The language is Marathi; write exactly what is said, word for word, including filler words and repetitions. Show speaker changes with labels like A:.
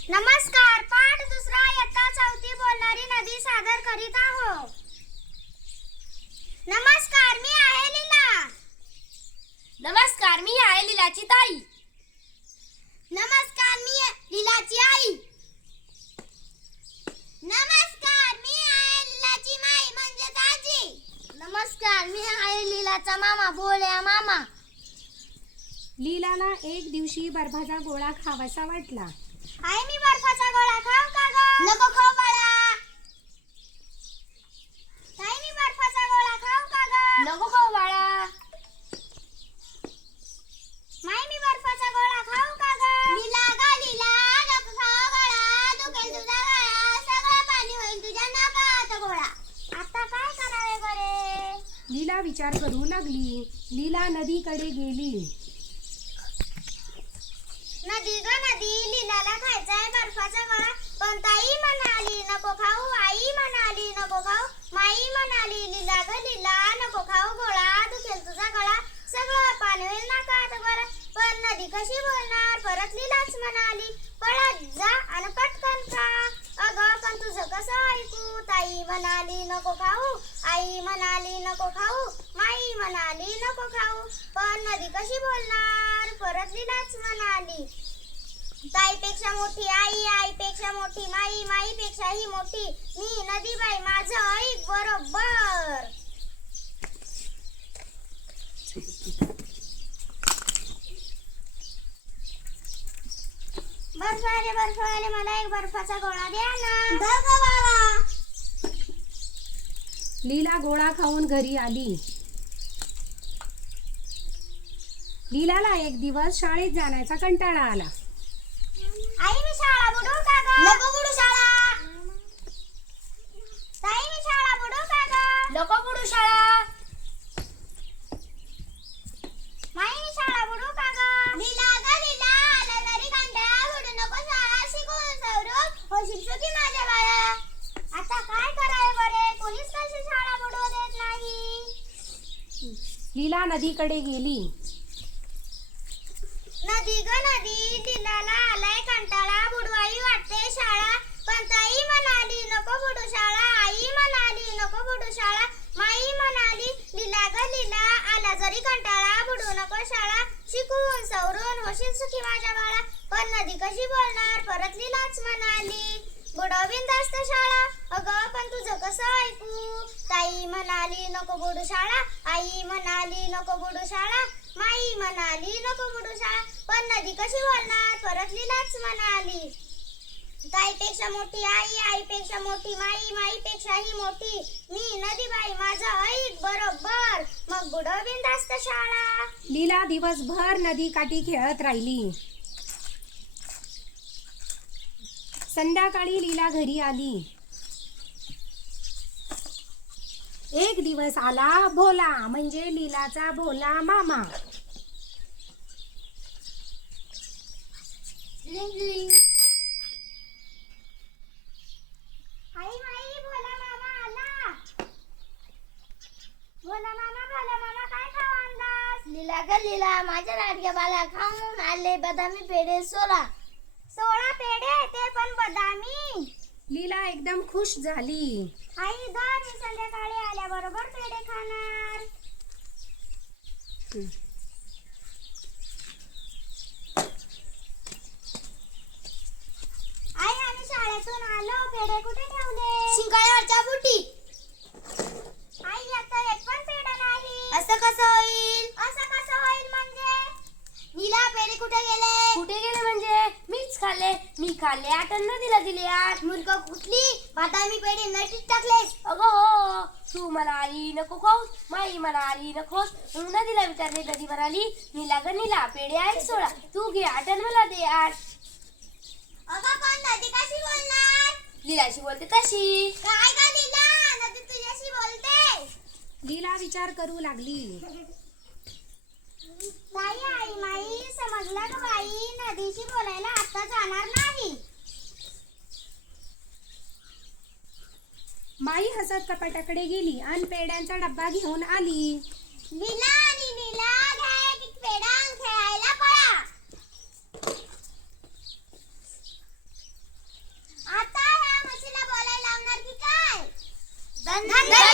A: नमस्कार. पाठ दुसरा इयत्ता चौथी बोलणारी नदी सादर करीत आहो. नमस्कार, मी आहे लीला.
B: नमस्कार, मी आहे लीलाची ताई.
A: नमस्कार, मी लीलाची आई. नमस्कार, मी आहे लीलाची माई म्हणजेच आजी.
B: नमस्कार, मी आहे लीलाचा मामा बोल्या मामा.
C: लीलाला एक दिवशी बर्फाचा गोळा खावासा वाटला.
A: आई, मी बर्फाचा गोळा खाऊ का ग? नको खाऊ बाळा. ताई, मी बर्फाचा गोळा खाऊ का ग?
B: नको खाऊ बाळा.
A: माई, मी बर्फाचा गोळा खाऊ का ग? लीला ग लीला, नको खाऊ गोळा, दुखेल तुझा गळा, सगळं पाणी होईल तुझ्या नाकात गोळा. आता काय करावे बरे?
C: लीला विचार करू लागली. लीला नदीकडे गेली.
A: नदी ग नदी, लीलाला खायचा आहे बर्फाचा गोळा, पण ताई म्हणाली नको खाऊ, आई म्हणाली नको खाऊ, माई म्हणाली लीला ग लीला, नको खाऊ गोळा, दुखेल तुझा गळा, सगळं पाणी होईल नाकात गोळा. पण नदी कशी बोलणार? परत लीलाच म्हणाली पळत जा आणि पटकन खा. अगं पण तुझं कसं ऐकू? ताई म्हणाली नको खाऊ, आई म्हणाली नको खाऊ, माई म्हणाली नको खाऊ, पण नदी कशी बोलणार? परत लीलाच म्हणाली ताईपेक्षा मोठी आई, आईपेक्षा मोठी माई, माईपेक्षा ही मोठी मी नदीबाई, माझं ऐक बरोबर. बर्फाले बर्फाले, मला एक बर्फाचा गोळा द्या ना. दे ग बाबा.
C: लीला गोळा खाऊन घरी आली. लीलाला एक दिवस शाळेत जाण्याचा कंटाळा आला.
A: आई, मी शाळा बुडू का ग? नको बुडू शाळा. ताई, मी शाळा बुडू का ग?
B: नको बुडू शाळा.
A: माई, मी शाळा बुडू का ग? लीला ग लीला, आला तरी कंटाळा, बुडू नको शाळा, शिकून सवरून होशील सुखी माझ्या बाळा. आता काय करावे बरे? कोणीच कशी शाळा बुडवू देत नाही.
C: लीला नदीकडे गेली.
A: नदी ग नदी, लीलाला आलाय कंटाळा, बुडवाई वाटते शाळा, पण ताई म्हणाली नको बुडू शाळा, आई म्हणाली नको बुडू शाळा, माई म्हणाली लीला ग लीला, आला जरी कंटाळा, बुडू नको शाळा, शिकून सवरून होशील सुखी माझ्या बाळा. पण नदी कशी बोलणार? परत लीलाच म्हणाली बुडवीन जास्त शाळा. अगं पण तुझं कसं ऐकू? ताई म्हणाली नको बुडू शाळा, आई म्हणाली नको बुडू शाळा, माई म्हणाली नको बुडू शाळा, पण नदी कशी बोलणार? परत लीलाच म्हणाली ताईपेक्षा मोठी आई, आईपेक्षा मोठी माई, माईपेक्षा ही मोठी मी नदीबाई, माझं ऐक बरोबर, मग बुडवीन जास्त शाळा.
C: लीला दिवसभर नदीकाठी खेळत राहिली. संध्याकाळी लीला घरी आली. एक दिवस आला भोला म्हणजे लीलाचा भोला मामा.
A: आई माई, भोला मामा आला. भोला मामा, भोला मामा, काय खाऊ आणलास?
B: लीला ग लीला, माझ्या लाडक्या बाळा, खाऊन आले बदामी पेढे सोळा.
A: सोळा पेढे, ते पण बदामी.
C: लीला एकदम खुश झाली.
A: आई दर, मी संध्याकाळी आल्याबरोबर पेढे खाणार. आई, आम्ही शाळेतून आलो, पेढे कुठे ठेवले?
B: शिंकाळ्यावरच्या बुटी.
A: आई, आता एक पण पेढा नाही.
B: असं कसं होईल?
A: असं कसं होईल म्हणजे?
B: नीला पेढे कुठे गेले? कुठे गेले म्हणजे? मीच खाल्ले. मी खाल्ले आठ अन् नदीला दिले आठ.
A: मूर्ख कुठली? बदामी पेढे नदीत टाकलेस.
B: अगं हो, तू म्हणाली नको खाऊस, माई म्हणाली नको खाऊस, मग नदीला विचारले, नदी म्हणाली नीला ग नीला, पेढे आहेत सोळा, तू घे आठ अन् मला दे आठ.
A: अगं पण नदी कशी बोलणार?
B: लीलाशी बोलते तशी.
A: काय ग लीला, नदी तुझ्याशी बोलते.
C: लीला विचार करू लागली.
A: ताई, आई माई, समजलं ग बाई, नदीशी बोलायला आता जाणार नाही.
C: माई हसत कपाटाकडे गेली आणि पेड्यांचा डब्बा घेऊन आली.
A: लीला आणि लीला, घ्या एक पेढा, खेळायला पळा. धन्यवाद.